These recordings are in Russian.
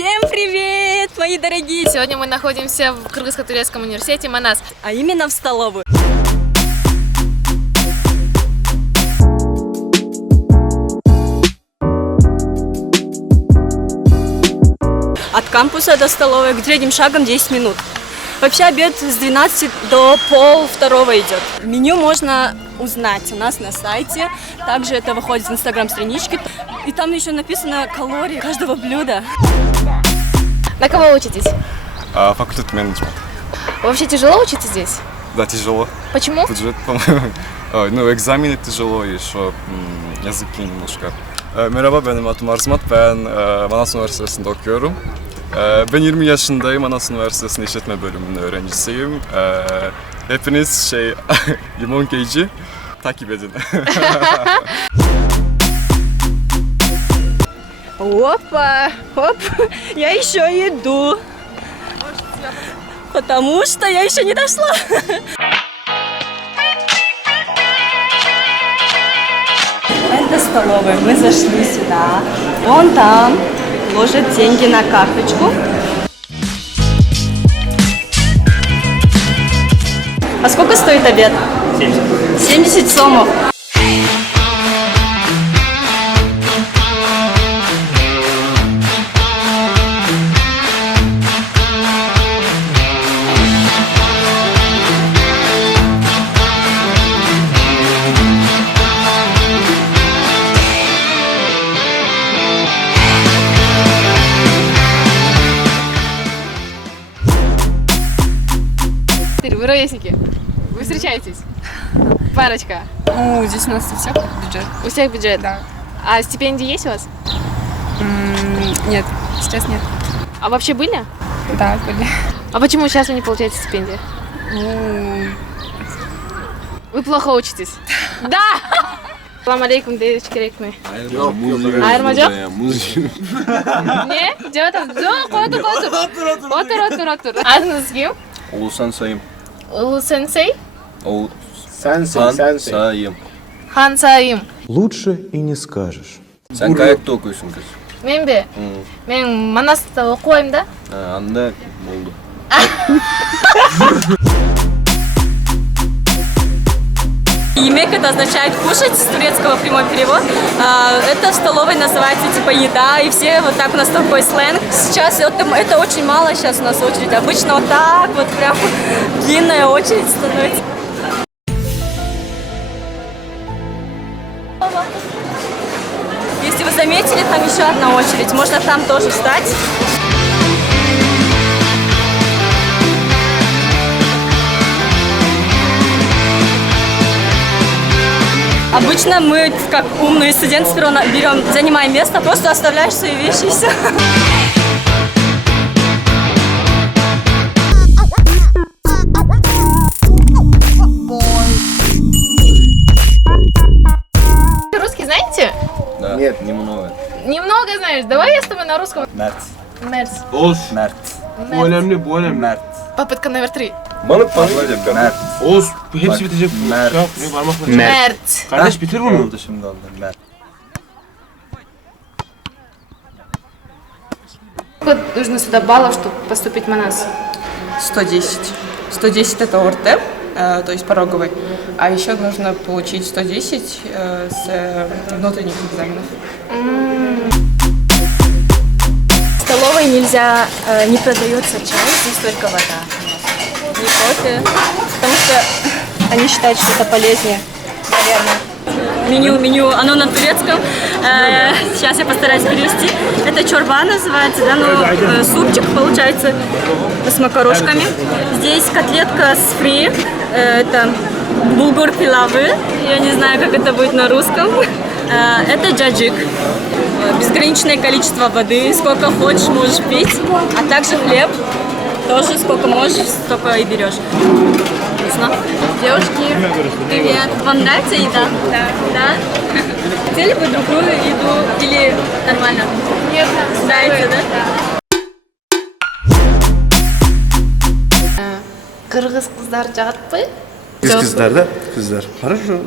Всем привет, мои дорогие! Сегодня мы находимся в Кыргызско-турецком университете Манас. А именно в столовую. От кампуса до столовой средним шагом 10 минут. Вообще обед с 12 до пол-второго идет. Меню можно узнать у нас на сайте. Также это выходит в инстаграм-страничке. И там еще написано калории каждого блюда. На кого учитесь? Факультет менеджмент. Вообще тяжело учиться здесь? Да, тяжело. Почему? Бюджет, по-моему. Ну, экзамены тяжело, еще языки немножко. Merhaba, benim adım Arzmat. Ben Manas Üniversitesi'nde okuyorum. Ben 20 yaşındayım. Manas Üniversitesi'nde işletme bölümünün öğrencisiyim. Hepiniz limon keyci takip edin. Опа, оп, я еще иду. Потому что я еще не дошла. Это столовая, мы зашли сюда. Вон там ложат деньги на карточку. А сколько стоит обед? 70. 70 сомов. Вы ровесники? Вы встречаетесь? Парочка. Ну, здесь у нас у всех бюджет. У всех бюджет? Да. А стипендии есть у вас? Нет, сейчас нет. А вообще были? Да, были. А почему сейчас вы не получаете стипендии? Ну, Вы плохо учитесь? Да! Салам алейкум, девочки рекми. Айырма жоқ? Не? Жоқ, отыр. Атыңыз кім? Oğuzhan Sayım. Улу сенсей? Sen Sayım. Хан Сайым. Лучше и не скажешь. Sen kayakta okuyorsun kız. Мен бе? Мен Манаста оқуайым да. Anda oldu. Емек это означает кушать, с турецкого прямой перевод. Это в столовой называется типа еда, и все вот так у нас такой сленг. Сейчас это очень мало, сейчас у нас очередь. Обычно вот так вот прям длинная очередь становится. Если вы заметили, там еще одна очередь, можно там тоже встать. Обычно мы, как умные студенты, сперва занимаем место, просто оставляешь свои вещи и все. Русский знаете? Да. Нет, немного. Немного знаешь. Давай я с тобой на русском. Mert. Мерц. Oğuz. Mert. Bu önemli, bu önemli. Mert. Попытка номер 3. Balık Mert. Oğuz, bu hepsi Bak, bitecek. Mert. Şey yapmıyor, parmakla. Мерц. Kardeş bitir bunu. Oldu şimdi oldu. Mert. Сколько нужно сюда баллов, чтобы поступить в Манас? 110. 110 это ОРТ, то есть пороговый. А еще нужно получить 110 с внутренних экзаменов. В столовой нельзя, не продается чай, здесь только вода. Не кофе, потому что они считают, что это полезнее, наверное. Меню, оно на турецком. Сейчас я постараюсь перевести. Это чорба называется, да, ну, супчик получается с макарошками. Здесь котлетка с фри, это булгур пилавы, я не знаю, как это будет на русском. Это джаджик. Безграничное количество воды, сколько хочешь, можешь пить. А также хлеб, тоже сколько можешь, столько и берешь. Вкусно. Девушки, привет. Вам нравится еда? Да. Да? Хотели бы другую еду или нормально? Нет. Нравится, да? Кыргыз кыздар жагат бай? Kızlar da kızlar. Хорошо.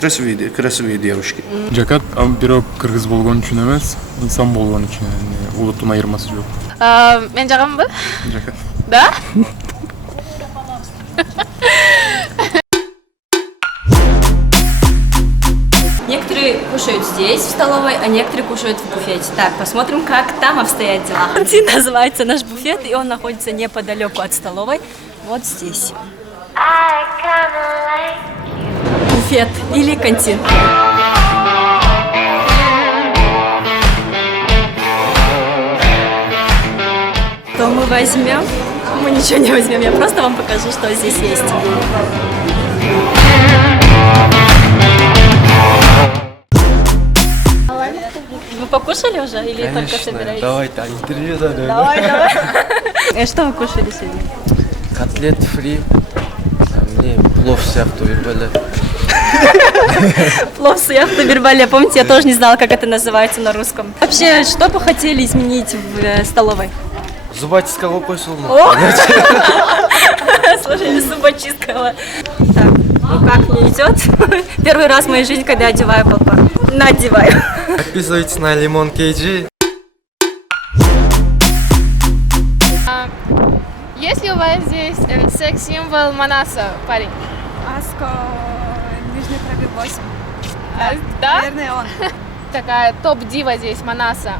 Красивые девушки. Жакат бирок кыргыз болгон үчүн эмес, инсан болгон үчүн, улуттун айырмасы жок. Мен жағамбы? Жакат. Да? Некоторые кушают здесь, в столовой, а некоторые кушают в буфете. Так, посмотрим, как там обстоят дела. Кантин называется наш буфет, и он находится неподалеку от столовой, вот здесь. Буфет или кантин. Что мы возьмем? Мы ничего не возьмем, я просто вам покажу, что здесь есть. Вы покушали уже или только собираетесь? Давай, так, интервью даем. Давай. Что вы кушали сегодня? Котлет фри. Мне плов сияқты бербеле. Плов с яхтой-бирбале. Помните, я тоже не знала, как это называется на русском. Вообще, что бы хотели изменить в столовой? Зубочистка қойсыл. Слушай, зубочистка. Так, ну как мне идет? Первый раз в моей жизни, когда я одеваю колпак. Надеваю. Подписывайтесь на Лимон KG. Есть ли у вас здесь секс-символ Манаса, парень? Аско, Нижний Пробег 8. Да? Наверное, он. Такая топ-дива здесь, Манаса.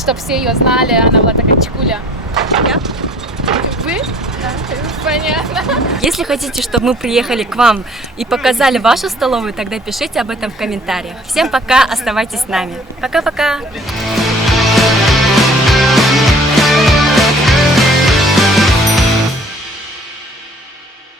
Чтоб все ее знали, она была такая чекуля. Я? Вы? Да. Понятно. Если хотите, чтобы мы приехали к вам и показали вашу столовую, тогда пишите об этом в комментариях. Всем пока, оставайтесь с нами. Пока-пока.